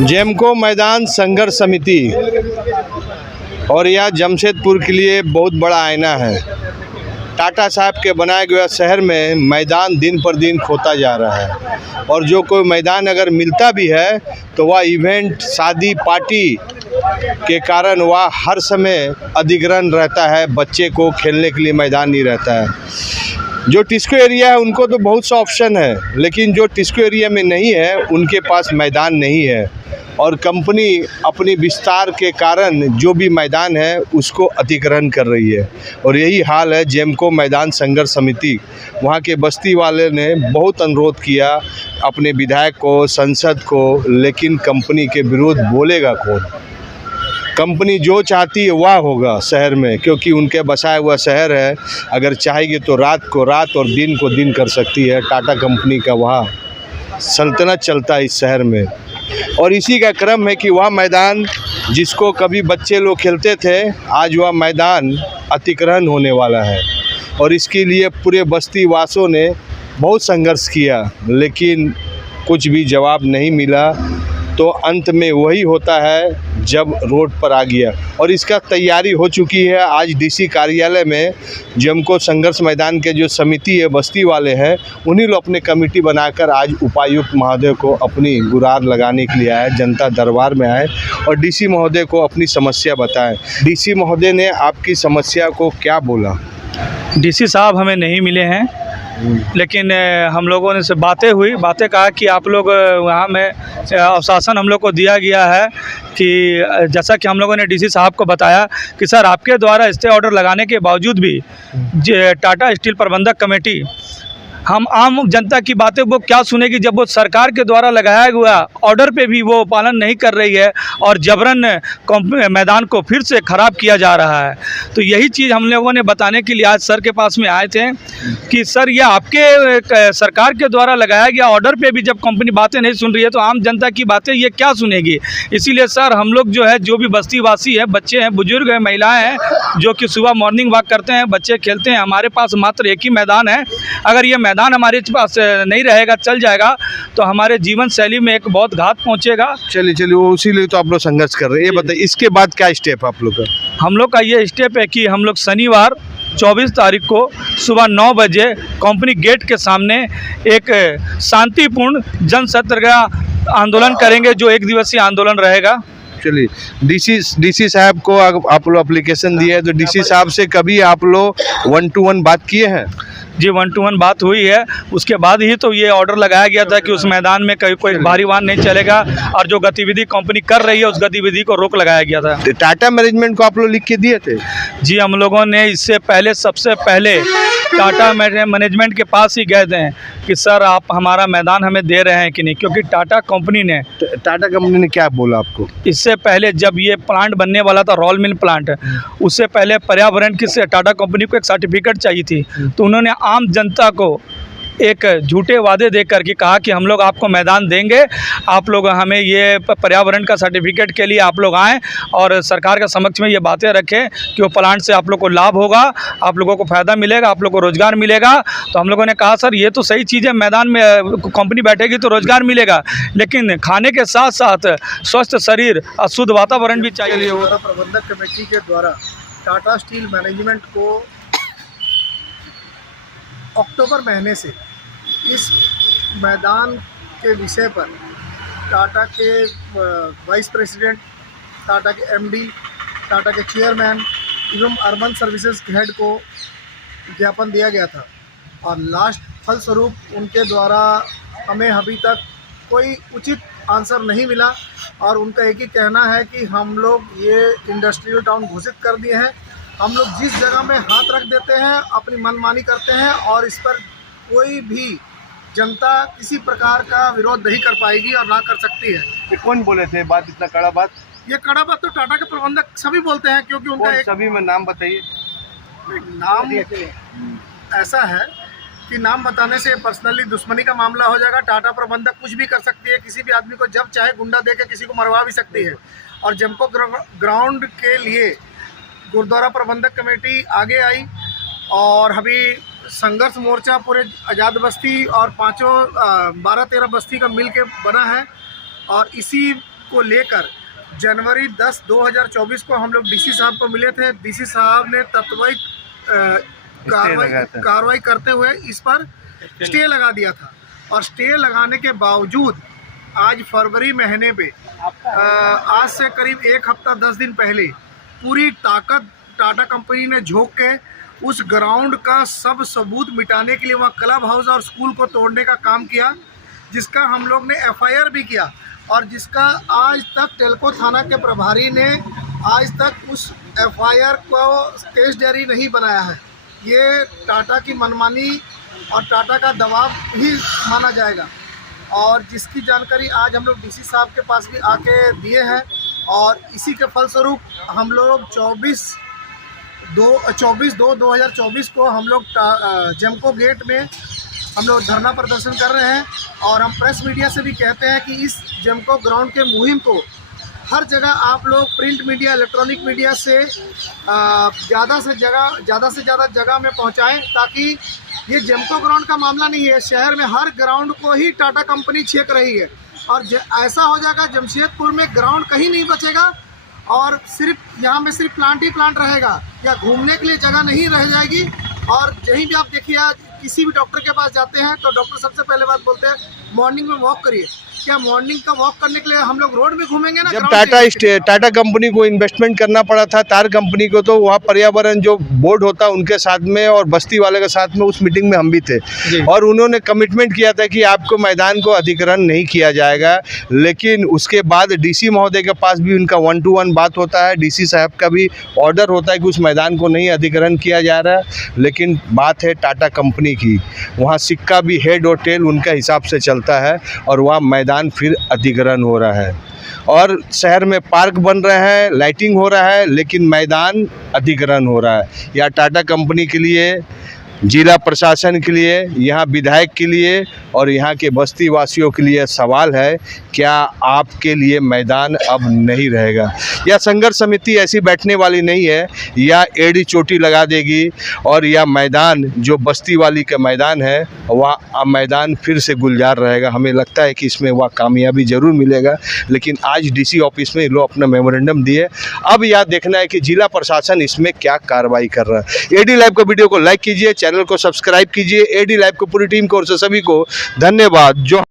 जेमको मैदान संघर्ष समिति और यह जमशेदपुर के लिए बहुत बड़ा आईना है। टाटा साहब के बनाए गए शहर में मैदान दिन पर दिन खोता जा रहा है और जो कोई मैदान अगर मिलता भी है तो वह इवेंट, शादी, पार्टी के कारण वह हर समय अधिग्रहण रहता है। बच्चे को खेलने के लिए मैदान नहीं रहता है। जो टिस्को एरिया है उनको तो बहुत सा ऑप्शन है, लेकिन जो टिस्को एरिया में नहीं है उनके पास मैदान नहीं है और कंपनी अपनी विस्तार के कारण जो भी मैदान है उसको अतिक्रमण कर रही है। और यही हाल है जेमको मैदान संघर्ष समिति। वहाँ के बस्ती वाले ने बहुत अनुरोध किया अपने विधायक को, संसद को, लेकिन कंपनी के विरोध बोलेगा कौन? कंपनी जो चाहती है वह होगा शहर में, क्योंकि उनके बसाया हुआ शहर है। अगर चाहेगी तो रात को रात और दिन को दिन कर सकती है। टाटा कंपनी का वहाँ सल्तनत चलता है इस शहर में और इसी का क्रम है कि वह मैदान जिसको कभी बच्चे लोग खेलते थे, आज वह मैदान अतिक्रमण होने वाला है। और इसके लिए पूरे बस्ती वासियों ने बहुत संघर्ष किया, लेकिन कुछ भी जवाब नहीं मिला। तो अंत में वही होता है जब रोड पर आ गया और इसका तैयारी हो चुकी है। आज डीसी कार्यालय में जेमको संघर्ष मैदान के जो समिति है, बस्ती वाले हैं, उन्हीं लोग अपने कमेटी बनाकर आज उपायुक्त महोदय को अपनी गुहार लगाने के लिए आए, जनता दरबार में आए और डीसी महोदय को अपनी समस्या बताएं। डीसी महोदय ने आपकी समस्या को क्या बोला? डीसी साहब हमें नहीं मिले हैं, लेकिन हम लोगों ने से बातें कहा कि आप लोग वहाँ में आश्वासन हम लोग को दिया गया है कि जैसा कि हम लोगों ने डीसी साहब को बताया कि सर आपके द्वारा स्टे ऑर्डर लगाने के बावजूद भी टाटा स्टील प्रबंधक कमेटी हम आम जनता की बातें वो क्या सुनेगी जब वो सरकार के द्वारा लगाया हुआ ऑर्डर पे भी वो पालन नहीं कर रही है और जबरन मैदान को फिर से ख़राब किया जा रहा है। तो यही चीज़ हम लोगों ने बताने के लिए आज सर के पास में आए थे कि सर ये आपके सरकार के द्वारा लगाया गया ऑर्डर पे भी जब कंपनी बातें नहीं सुन रही है तो आम जनता की बातें ये क्या सुनेगी। इसीलिए सर हम लोग जो है, जो भी बस्ती वासी है, बच्चे हैं, बुजुर्ग हैं, महिलाएँ हैं, जो कि सुबह मॉर्निंग वॉक करते हैं, बच्चे खेलते हैं, हमारे पास मात्र एक ही मैदान है। अगर ये मैदान हमारे पास नहीं रहेगा, चल जाएगा, तो हमारे जीवन शैली में एक बहुत घात पहुंचेगा। चलिए वो उसीलिए तो आप लोग संघर्ष कर रहे हैं। ये बताइए इसके बाद क्या स्टेप आप लोग का? हम लोग का ये स्टेप है कि हम लोग शनिवार 24 तारीख को सुबह 9 बजे कंपनी गेट के सामने एक शांतिपूर्ण जन सत्याग्रह आंदोलन करेंगे, जो एक दिवसीय आंदोलन रहेगा। चलिए डीसी साहब को आप लोग एप्लीकेशन दिए है, तो डीसी साहब से कभी आप लोग 1-to-1 बात किए हैं? जी 1-to-1 बात हुई है। उसके बाद ही तो ये ऑर्डर लगाया गया था कि उस मैदान में कोई भारी वाहन नहीं चलेगा और जो गतिविधि कंपनी कर रही है उस गतिविधि को रोक लगाया गया था। तो टाटा मैनेजमेंट को आप लोग लिख के दिए थे? जी हम लोगों ने इससे पहले, सबसे पहले टाटा मैनेजमेंट के पास ही गए थे कि सर आप हमारा मैदान हमें दे रहे हैं कि नहीं, क्योंकि टाटा कंपनी ने क्या बोला आपको? इससे पहले जब ये प्लांट बनने वाला था, रोल मिल प्लांट, उससे पहले पर्यावरण की से टाटा कंपनी को एक सर्टिफिकेट चाहिए थी, तो उन्होंने आम जनता को एक झूठे वादे दे करके कहा कि हम लोग आपको मैदान देंगे, आप लोग हमें ये पर्यावरण का सर्टिफिकेट के लिए आप लोग आएँ और सरकार के समक्ष में ये बातें रखें कि वो प्लांट से आप लोग को लाभ होगा, आप लोगों को फ़ायदा मिलेगा, आप लोग को रोज़गार मिलेगा। तो हम लोगों ने कहा सर ये तो सही चीज़ है, मैदान में कंपनी बैठेगी तो रोज़गार मिलेगा, लेकिन खाने के साथ साथ स्वस्थ शरीर और शुद्ध वातावरण भी चाहिए। वो प्रबंधक कमेटी के द्वारा टाटा स्टील मैनेजमेंट को अक्टूबर महीने से इस मैदान के विषय पर टाटा के वाइस प्रेसिडेंट, टाटा के एमडी, टाटा के चेयरमैन एवं अर्बन सर्विसेज के हेड को ज्ञापन दिया गया था और लास्ट फलस्वरूप उनके द्वारा हमें अभी तक कोई उचित आंसर नहीं मिला और उनका एक ही कहना है कि हम लोग ये इंडस्ट्रियल टाउन घोषित कर दिए हैं, हम लोग जिस जगह में हाथ रख देते हैं अपनी मनमानी करते हैं और इस पर कोई भी जनता किसी प्रकार का विरोध नहीं कर पाएगी और ना कर सकती है। ये कौन बोले थे बात, इतना कड़ा बात? ये कड़ा बात तो टाटा के प्रबंधक सभी बोलते हैं, क्योंकि उनका एक सभी में नाम बताइए। नाम ऐसा है कि नाम बताने से पर्सनली दुश्मनी का मामला हो जाएगा। टाटा प्रबंधक कुछ भी कर सकती है, किसी भी आदमी को जब चाहे गुंडा दे के किसी को मरवा भी सकती है। और जेमको ग्राउंड के लिए गुरुद्वारा प्रबंधक कमेटी आगे आई और अभी संघर्ष मोर्चा पूरे आज़ाद बस्ती और 12-13 बस्ती का मिल के बना है और इसी को लेकर जनवरी 10, 2024 को हम लोग डीसी साहब को मिले थे। डीसी साहब ने तत्काल कार्रवाई करते हुए इस पर स्टे लगा दिया था, और स्टे लगाने के बावजूद आज फरवरी महीने पे आज से करीब 1 हफ्ता 10 दिन पहले पूरी ताकत टाटा कंपनी ने झोंक के उस ग्राउंड का सब सबूत मिटाने के लिए वहाँ क्लब हाउस और स्कूल को तोड़ने का काम किया, जिसका हम लोग ने एफआईआर भी किया, और जिसका आज तक टेल्को थाना के प्रभारी ने आज तक उस एफआईआर को केस डायरी नहीं बनाया है। ये टाटा की मनमानी और टाटा का दबाव ही माना जाएगा, और जिसकी जानकारी आज हम लोग डीसी साहब के पास भी आके दिए हैं, और इसी के फलस्वरूप हम लोग 24/2/2024 को हम लोग जेमको गेट में हम लोग धरना प्रदर्शन कर रहे हैं। और हम प्रेस मीडिया से भी कहते हैं कि इस जेमको ग्राउंड के मुहिम को हर जगह आप लोग प्रिंट मीडिया, इलेक्ट्रॉनिक मीडिया से ज़्यादा से ज़्यादा जगह में पहुंचाएं, ताकि ये जेमको ग्राउंड का मामला नहीं है, शहर में हर ग्राउंड को ही टाटा कंपनी छेक रही है। और ऐसा हो जाएगा जमशेदपुर में ग्राउंड कहीं नहीं बचेगा, और सिर्फ यहाँ में सिर्फ प्लांट ही प्लांट रहेगा, या घूमने के लिए जगह नहीं रह जाएगी। और कहीं भी आप देखिए, आज किसी भी डॉक्टर के पास जाते हैं तो डॉक्टर सबसे पहले बात बोलते हैं मॉर्निंग में वॉक करिए। क्या मॉर्निंग का वॉक करने के लिए हम लोग रोड में घूमेंगे ना? जब टाटा कंपनी को इन्वेस्टमेंट करना पड़ा था, तार कंपनी को, तो वहाँ पर्यावरण जो बोर्ड होता है उनके साथ में और बस्ती वाले के साथ में उस मीटिंग में हम भी थे, और उन्होंने कमिटमेंट किया था कि आपको मैदान को अधिग्रहण नहीं किया जाएगा। लेकिन उसके बाद डीसी महोदय के पास भी उनका 1 to 1 बात होता है, डीसी साहब का भी ऑर्डर होता है कि उस मैदान को नहीं अधिग्रहण किया जा रहा है। लेकिन बात है टाटा कंपनी की, वहाँ सिक्का भी हेड और टेल उनका हिसाब से चलता है, और वहाँ मैदान फिर अधिग्रहण हो रहा है, और शहर में पार्क बन रहे हैं, लाइटिंग हो रहा है, लेकिन मैदान अधिग्रहण हो रहा है। या टाटा कंपनी के लिए, जिला प्रशासन के लिए, यहाँ विधायक के लिए और यहाँ के बस्ती वासियों के लिए सवाल है, क्या आपके लिए मैदान अब नहीं रहेगा? या संघर्ष समिति ऐसी बैठने वाली नहीं है, या एड़ी चोटी लगा देगी, और या मैदान जो बस्ती वाली का मैदान है वह अब मैदान फिर से गुलजार रहेगा। हमें लगता है कि इसमें वह कामयाबी ज़रूर मिलेगा। लेकिन आज डीसी ऑफिस में लोग अपना मेमोरेंडम दिए, अब यह देखना है कि जिला प्रशासन इसमें क्या कार्रवाई कर रहा है। एडी लाइव को वीडियो को लाइक कीजिए, चैनल को सब्सक्राइब कीजिए। एडी लाइव को पूरी टीम को और सभी को धन्यवाद। जो